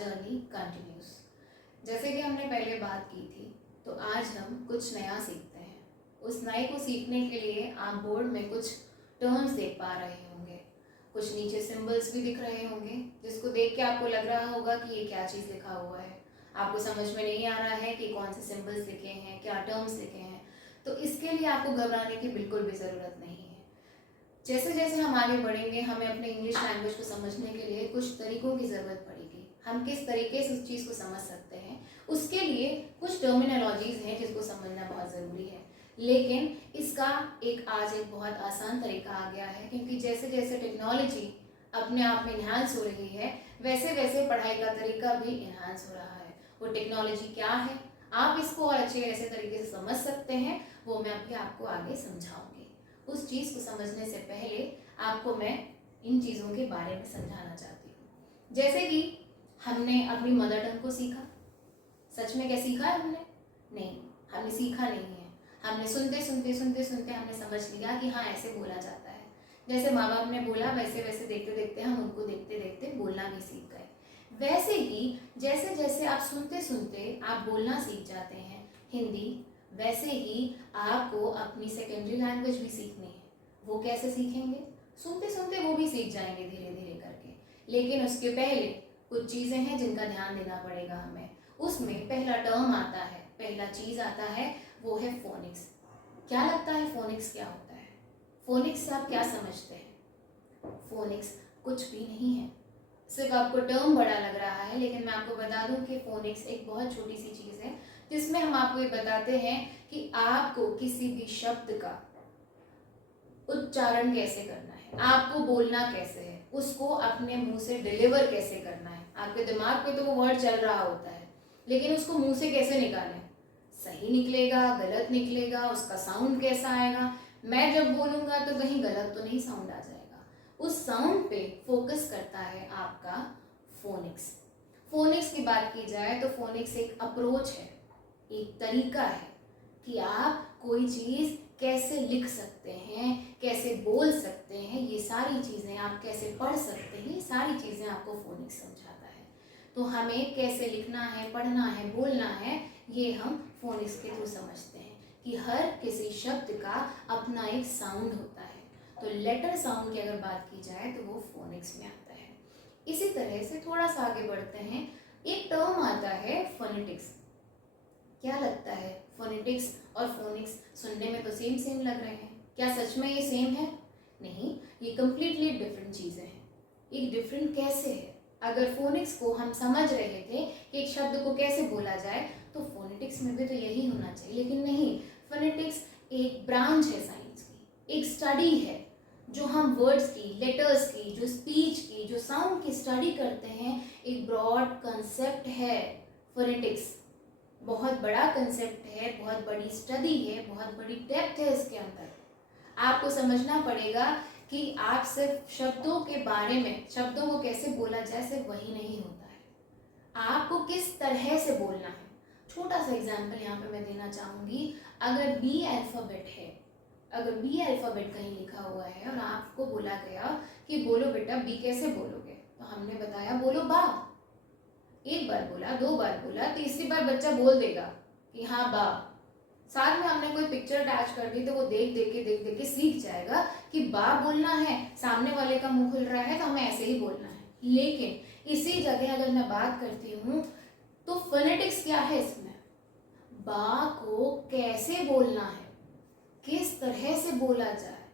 Journey continuous. जैसे कि हमने पहले बात की थी, तो आज हम कुछ नया सीखते हैं। उस नए को सीखने के लिए आप बोर्ड में कुछ टर्म्स देख पा रहे होंगे, कुछ नीचे सिंबल्स भी दिख रहे होंगे, जिसको देख के आपको लग रहा होगा कि ये क्या चीज़ लिखा हुआ है। आपको समझ में नहीं आ रहा है कि कौन से सिंबल्स लिखे हैं, क्या टर्म्स लिखे हैं, तो इसके लिए आपको घबराने की बिल्कुल भी ज़रूरत नहीं है। जैसे जैसे हम आगे बढ़ेंगे, हमें अपने इंग्लिश लैंग्वेज को समझने के लिए कुछ तरीकों की ज़रूरत पड़ेगी। हम किस तरीके से उस चीज़ को समझ सकते हैं, उसके लिए कुछ टर्मिनोलॉजीज़ हैं जिसको समझना बहुत ज़रूरी है। लेकिन इसका आज एक बहुत आसान तरीका आ गया है, क्योंकि जैसे जैसे टेक्नोलॉजी अपने आप में इन्हांस हो रही है, वैसे वैसे पढ़ाई का तरीका भी इन्हांस हो रहा है। वो टेक्नोलॉजी क्या है, आप इसको और अच्छे ऐसे तरीके से समझ सकते हैं, वो मैं अभी आपको आगे समझाऊंगी। उस चीज़ को समझने से पहले आपको मैं इन चीज़ों के बारे में समझाना चाहती हूँ। जैसे कि हमने अपनी मदर टंग को सीखा, सच में क्या सीखा है हमने? नहीं, हमने सीखा नहीं है। हमने सुनते सुनते सुनते सुनते हमने समझ लिया कि हाँ ऐसे बोला जाता है। जैसे माँ बाप ने बोला, वैसे वैसे देखते देखते हम उनको देखते देखते बोलना भी सीख गए। वैसे ही जैसे जैसे आप सुनते सुनते आप बोलना सीख जाते हैं हिंदी, वैसे ही आपको अपनी सेकेंडरी लैंग्वेज भी सीखनी है। वो कैसे सीखेंगे? सुनते सुनते वो भी सीख जाएंगे धीरे धीरे करके। लेकिन उसके पहले कुछ चीज़ें हैं जिनका ध्यान देना पड़ेगा हमें। उसमें पहला टर्म आता है, पहला चीज़ आता है, वो है फोनिक्स। क्या लगता है फोनिक्स क्या होता है? फोनिक्स से आप क्या समझते हैं? फोनिक्स कुछ भी नहीं है, सिर्फ आपको टर्म बड़ा लग रहा है, लेकिन मैं आपको बता दूं कि फोनिक्स एक बहुत छोटी सी चीज़ है, जिसमें हम आपको ये बताते हैं कि आपको किसी भी शब्द का उच्चारण कैसे करना है, आपको बोलना कैसे है, उसको अपने मुंह से डिलीवर कैसे करना है। आपके दिमाग पे तो वो वर्ड चल रहा होता है, लेकिन उसको मुंह से कैसे निकालें, सही निकलेगा, गलत निकलेगा, उसका साउंड कैसा आएगा। मैं जब बोलूँगा तो कहीं गलत तो नहीं साउंड आ जाएगा। उस साउंड पे फोकस करता है आपका फोनिक्स। फोनिक्स की बात की जाए तो फोनिक्स एक अप्रोच है, एक तरीका है कि आप कोई चीज़ कैसे लिख सकते हैं, कैसे बोल सकते हैं, ये सारी चीज़ें आप कैसे पढ़ सकते हैं, ये सारी चीज़ें आपको फोनिक्स समझाता है। तो हमें कैसे लिखना है, पढ़ना है, बोलना है, ये हम फोनिक्स के थ्रू समझते हैं कि हर किसी शब्द का अपना एक साउंड होता है। तो लेटर साउंड की अगर बात की जाए तो वो फोनिक्स में आता है। इसी तरह से थोड़ा सा आगे बढ़ते हैं, एक टर्म आता है फोनेटिक्स। क्या लगता है, फोनेटिक्स और फोनिक्स सुनने में तो सेम सेम लग रहे हैं, क्या सच में ये सेम है? नहीं, ये कंप्लीटली डिफरेंट चीज़ें हैं। एक डिफरेंट कैसे है? अगर फोनिक्स को हम समझ रहे थे कि एक शब्द को कैसे बोला जाए, तो फोनेटिक्स में भी तो यही होना चाहिए, लेकिन नहीं। फोनेटिक्स एक ब्रांच है साइंस की, एक स्टडी है, जो हम वर्ड्स की, लेटर्स की, जो स्पीच की, जो साउंड की स्टडी करते हैं। एक ब्रॉड कंसेप्ट है फोनेटिक्स, बहुत बड़ा कंसेप्ट है, बहुत बड़ी स्टडी है, बहुत बड़ी डेप्थ है इसके अंदर। आपको समझना पड़ेगा कि आप सिर्फ शब्दों के बारे में, शब्दों को कैसे बोला जाए, सिर्फ वही नहीं होता है, आपको किस तरह से बोलना है। छोटा सा एग्जाम्पल यहाँ पे मैं देना चाहूँगी। अगर बी अल्फ़ाबेट है, अगर बी अल्फ़ाबेट कहीं लिखा हुआ है और आपको बोला गया कि बोलो बेटा बी कैसे बोलोगे, तो हमने बताया बोलो बा। एक बार बोला, दो बार बोला, तीसरी बार बच्चा बोल देगा कि हाँ बा। साथ में हमने कोई पिक्चर अटैच कर दी तो वो देख देख के सीख जाएगा कि बा बोलना है, सामने वाले का मुंह खुल रहा है तो हमें ऐसे ही बोलना है। लेकिन इसी जगह अगर मैं बात करती हूँ तो फोनेटिक्स क्या है इसमें, बा को कैसे बोलना है, किस तरह से बोला जाए,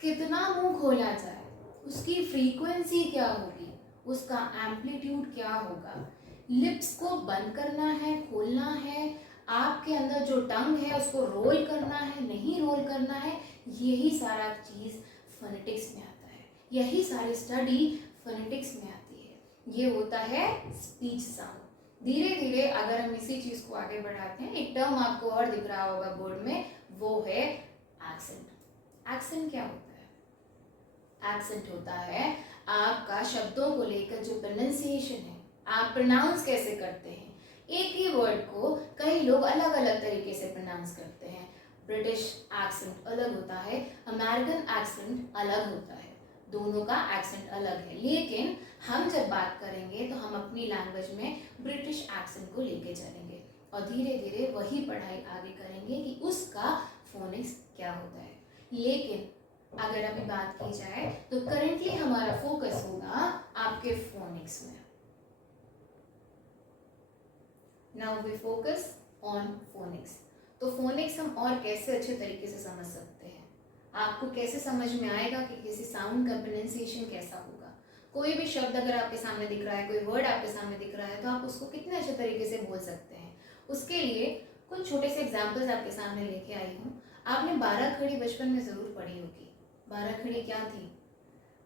कितना मुंह खोला जाए, उसकी फ्रीक्वेंसी क्या होगी, उसका एम्पलीट्यूड क्या होगा, लिप्स को बंद करना है, खोलना है, आपके अंदर जो टंग है उसको रोल करना है, नहीं रोल करना है, यही सारा चीज़ फोनेटिक्स में आता है। यही सारी स्टडी फोनेटिक्स में आती है। ये होता है स्पीच साउंड। धीरे धीरे अगर हम इसी चीज़ को आगे बढ़ाते हैं, एक टर्म आपको और दिख रहा होगा बोर्ड में, वो है एक्सेंट। एक्सेंट क्या होता है? एक्सेंट होता है आपका शब्दों को लेकर जो प्रोनाउंसिएशन है, आप प्रोनाउंस कैसे करते हैं। एक ही वर्ड को कई लोग अलग अलग तरीके से प्रोनाउंस करते हैं। ब्रिटिश एक्सेंट अलग होता है, अमेरिकन एक्सेंट अलग होता है, दोनों का एक्सेंट अलग है, लेकिन हम जब बात करेंगे तो हम अपनी लैंग्वेज में ब्रिटिश एक्सेंट को लेके चलेंगे और धीरे धीरे वही पढ़ाई आगे करेंगे कि उसका फोनिक्स क्या होता है। लेकिन अगर अभी बात की जाए तो करंटली हमारा फोकस होगा आपके फोनिक्स में। Now we focus on phonics. तो फोनिक्स हम और कैसे अच्छे तरीके से समझ सकते हैं, आपको कैसे समझ में आएगा कि किसी साउंड का प्रोनाउंसिएशन कैसा होगा। कोई भी शब्द अगर आपके सामने दिख रहा है, कोई वर्ड आपके सामने दिख रहा है, तो आप उसको कितने अच्छे तरीके से बोल सकते हैं। उसके लिए कुछ छोटे से एग्जाम्पल्स आपके सामने लेके आई हूँ। आपने 12 खड़ी बचपन में जरूर पढ़ी होगी। 12 खड़ी क्या थी?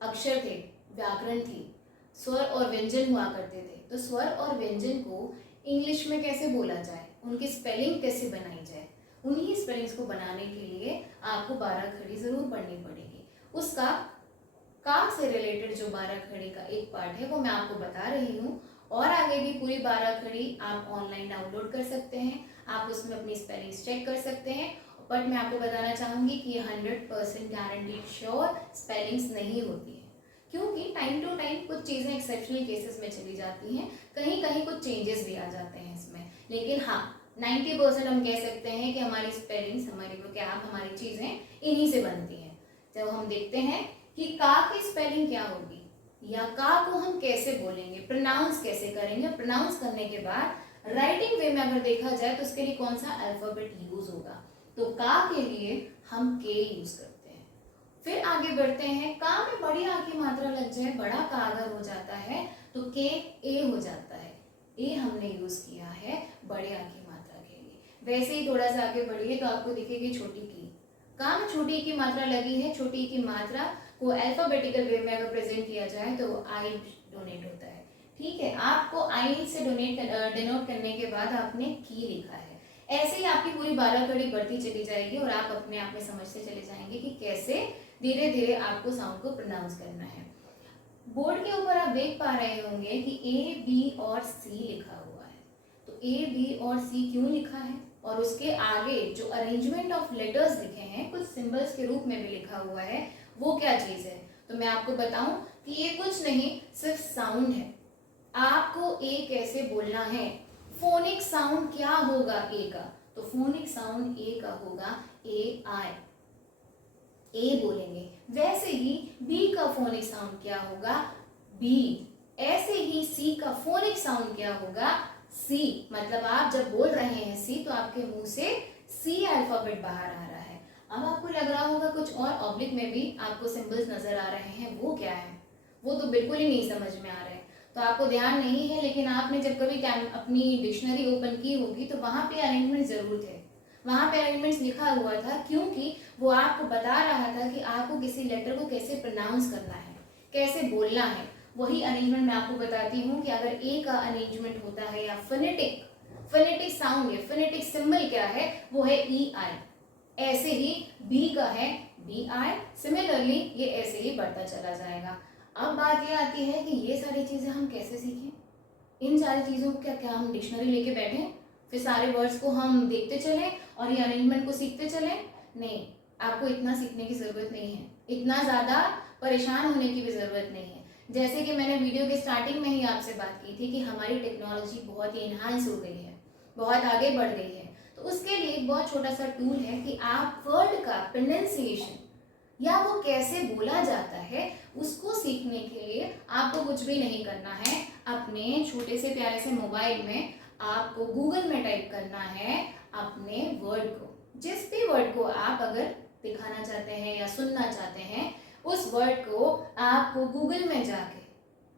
अक्षर थे, व्याकरण थी, स्वर और व्यंजन हुआ करते थे। तो स्वर और व्यंजन को इंग्लिश में कैसे बोला जाए, उनकी स्पेलिंग कैसे बनाई जाए, उन्हीं स्पेलिंग्स को बनाने के लिए आपको 12 खड़ी जरूर पढ़नी पड़ेगी। उसका का से रिलेटेड जो 12 खड़ी का एक पार्ट है वो मैं आपको बता रही हूँ, और आगे भी पूरी 12 खड़ी आप ऑनलाइन डाउनलोड कर सकते हैं, आप उसमें अपनी स्पेलिंग्स चेक कर सकते हैं। बट मैं आपको बताना चाहूँगी कि ये 100% गारंटीड श्योर स्पेलिंग्स नहीं होती है, क्योंकि टाइम टू टाइम कुछ चीज़ें एक्सेप्शनल केसेस में चली जाती हैं, कहीं कहीं कुछ चेंजेस भी आ जाते हैं इसमें। लेकिन हाँ, 90% हम कह सकते हैं कि हमारी स्पेलिंग्स, हमारी वोकैब, हमारी चीज़ें इन्हीं से बनती हैं। जब हम देखते हैं कि का की स्पेलिंग क्या होगी या का को हम कैसे बोलेंगे, प्रोनाउंस कैसे करेंगे, प्रोनाउंस करने के बाद राइटिंग वे में अगर देखा जाए तो उसके लिए कौन सा अल्फाबेट यूज होगा, तो का के लिए हम के यूज करते हैं। फिर आगे बढ़ते हैं, का में बड़ी आ की मात्रा लग जाए, बड़ा का अगर हो जाता है तो के ए हो जाता है। ए हमने यूज किया है बड़े आ की मात्रा के लिए। वैसे ही थोड़ा सा आगे बढ़िए तो आपको दिखेगी छोटी की। का में छोटी की मात्रा लगी है, छोटी की मात्रा को अल्फाबेटिकल वे में अगर प्रेजेंट किया जाए तो आई डोनेट होता है। ठीक है, आपको आई से डिनोट करने के बाद आपने की लिखा है। ऐसे ही आपकी पूरी 12 खड़ी बढ़ती चली जाएगी और आप अपने आप में समझते चले जाएंगे कि कैसे धीरे धीरे आपको साउंड को प्रोनाउंस करना है। बोर्ड के ऊपर आप देख पा रहे होंगे कि ए, बी और सी लिखा हुआ है। तो ए, बी और सी क्यों लिखा है, और उसके आगे जो अरेंजमेंट ऑफ लेटर्स लिखे हैं, कुछ सिंबल्स के रूप में भी लिखा हुआ है, वो क्या चीज है। तो मैं आपको बताऊं कि ये कुछ नहीं, सिर्फ साउंड है। आपको ए कैसे बोलना है, फोनिक साउंड क्या होगा ए का, तो फोनिक साउंड ए का होगा ए आई, ए बोलेंगे। वैसे ही बी का फोनिक साउंड क्या होगा, बी। ऐसे ही सी का फोनिक साउंड क्या होगा, सी। मतलब आप जब बोल रहे हैं सी तो आपके मुंह से सी अल्फाबेट बाहर आ रहा है। अब आपको लग रहा होगा कुछ और ऑब्लिक में भी आपको सिंबल्स नजर आ रहे हैं, वो क्या है, वो तो बिल्कुल ही नहीं समझ में आ रहे हैं, तो आपको ध्यान नहीं है। लेकिन आपने जब कभी अपनी डिक्शनरी ओपन की होगी तो वहां पे अरेंजमेंट जरूर थे, वहां पे अरेंजमेंट्स लिखा हुआ था, क्योंकि वो आपको बता रहा था कि आपको किसी लेटर को कैसे प्रोनाउंस करना है, कैसे बोलना है। वही अरेंजमेंट मैं आपको बताती हूँ कि अगर ए का अरेंजमेंट होता है या फोनेटिक साउंड या फोनेटिक सिंबल क्या है, वो है ई आई। ऐसे ही बी का है बी आई। सिमिलरली ये ऐसे ही बढ़ता चला जाएगा। अब बात ये आती है कि ये सारी चीजें हम कैसे सीखें, इन सारी चीजों को क्या हम डिक्शनरी लेके बैठे फिर सारे वर्ड्स को हम देखते चलें और ये अरेंजमेंट को सीखते चलें? नहीं, आपको इतना सीखने की जरूरत नहीं है, इतना ज्यादा परेशान होने की भी जरूरत नहीं है। जैसे कि मैंने वीडियो के स्टार्टिंग में ही आपसे बात की थी कि हमारी टेक्नोलॉजी बहुत ही इन्हांस हो गई है, बहुत आगे बढ़ गई है। तो उसके लिए एक बहुत छोटा सा टूल है कि आप वर्ड का प्रोनाउंसिएशन या वो कैसे बोला जाता है उसको सीखने के लिए आपको कुछ भी नहीं करना है। अपने छोटे से प्यारे से मोबाइल में आपको गूगल में टाइप करना है अपने वर्ड को, जिस भी वर्ड को आप अगर दिखाना चाहते हैं या सुनना चाहते हैं, उस वर्ड को आपको गूगल में जाके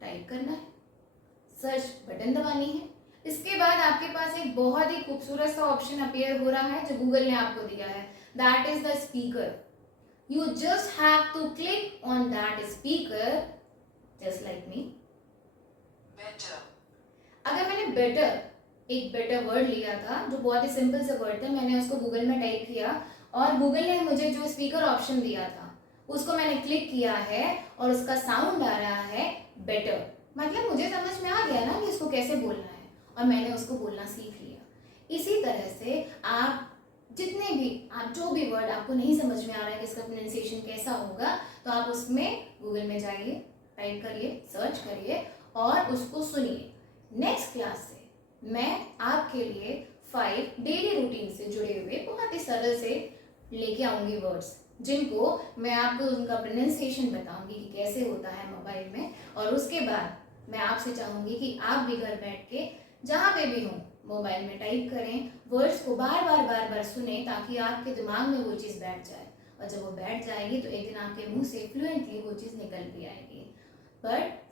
टाइप करना है, सर्च बटन दबानी है। इसके बाद आपके पास एक बहुत ही खूबसूरत सा ऑप्शन अपीयर हो रहा है जो गूगल ने आपको दिया है, that is the speaker. You just have to click on that speaker, just like me. Better. अगर मैंने better एक better वर्ड लिया था जो बहुत ही सिंपल सा वर्ड था, मैंने उसको गूगल में टाइप किया और गूगल ने मुझे जो स्पीकर ऑप्शन दिया था उसको मैंने क्लिक किया है और उसका साउंड आ रहा है better। मतलब मुझे समझ में आ गया ना कि इसको कैसे बोलना है और मैंने उसको बोलना सीख लिया। इसी तरह से आप जितने भी आप जो भी वर्ड आपको नहीं समझ में आ रहा है कि इसका प्रोनाउंसिएशन कैसा होगा, तो आप उसमें गूगल में जाइए, टाइप करिए, सर्च करिए और उसको सुनिए। नेक्स्ट क्लास से मैं आपके लिए 5 डेली रूटीन से जुड़े हुए बहुत ही सरल से लेके आऊँगी वर्ड्स, जिनको मैं आपको उनका प्रोनाउंसिएशन बताऊंगी कि कैसे होता है मोबाइल में। और उसके बाद मैं आपसे चाहूँगी कि आप भी घर बैठ के जहाँ पे भी हों मोबाइल में टाइप करें, वर्ड्स को बार बार सुने, ताकि आपके दिमाग में वो चीज़ बैठ जाए। और जब वो बैठ जाएगी तो एक दिन आपके मुंह से फ्लुएंटली वो चीज़ निकल भी आएगी। बट